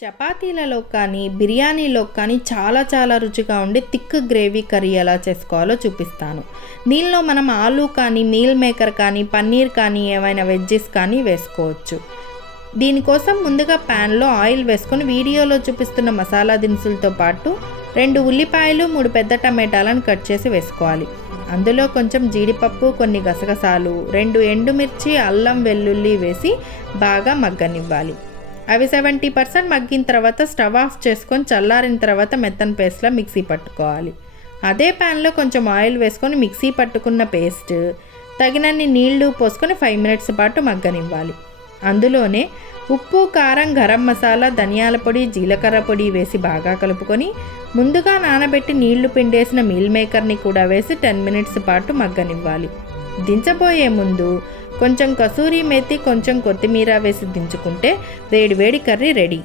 చపాతీలలో కానీ బిర్యానీలో కానీ చాలా రుచిగా ఉండే థిక్ గ్రేవీ కర్రీ ఎలా చేసుకోవాలో చూపిస్తాను. దీనిలో మనం ఆలు కానీ మీల్ మేకర్ కానీ పన్నీర్ కానీ ఏవైనా వెజ్జెస్ కానీ వేసుకోవచ్చు. దీనికోసం ముందుగా ప్యాన్లో ఆయిల్ వేసుకొని వీడియోలో చూపిస్తున్న మసాలా దినుసులతో పాటు 2 ఉల్లిపాయలు 3 పెద్ద టమాటాలను కట్ చేసి వేసుకోవాలి. అందులో కొంచెం జీడిపప్పు, కొన్ని గసగసాలు, 2 ఎండుమిర్చి, అల్లం వెల్లుల్లి వేసి బాగా మగ్గనివ్వాలి. అవి 70% మగ్గిన తర్వాత స్టవ్ ఆఫ్ చేసుకొని చల్లారిన తర్వాత మెత్తని పేస్ట్లా మిక్సీ పట్టుకోవాలి. అదే ప్యాన్లో కొంచెం ఆయిల్ వేసుకొని మిక్సీ పట్టుకున్న పేస్ట్, తగినన్ని నీళ్లు పోసుకొని 5 మినిట్స్ పాటు మగ్గనివ్వాలి. అందులోనే ఉప్పు, కారం, గరం మసాలా, ధనియాల పొడి, జీలకర్ర పొడి వేసి బాగా కలుపుకొని ముందుగా నానబెట్టి నీళ్లు పిండేసిన మీల్ మేకర్ని కూడా వేసి 10 మినిట్స్ పాటు మగ్గనివ్వాలి. దించబోయే ముందు కొంచెం కసూరి మేతి, కొంచెం కొత్తిమీర వేసి దించుకుంటే వేడి కర్రీ రెడీ.